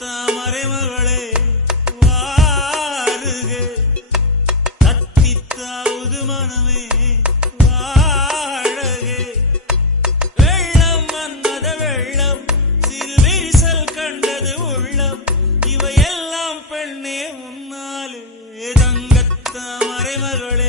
தங்கத்தாமரை மகளே வாருக, தத்தித்தாவது மனமே வாழக. வெள்ளம் மன்மத வெள்ளம், சிறு விரிசல் கண்டது உள்ளம், இவையெல்லாம் பெண்ணே உன்னாலே. தங்கத்தாமரை மகளே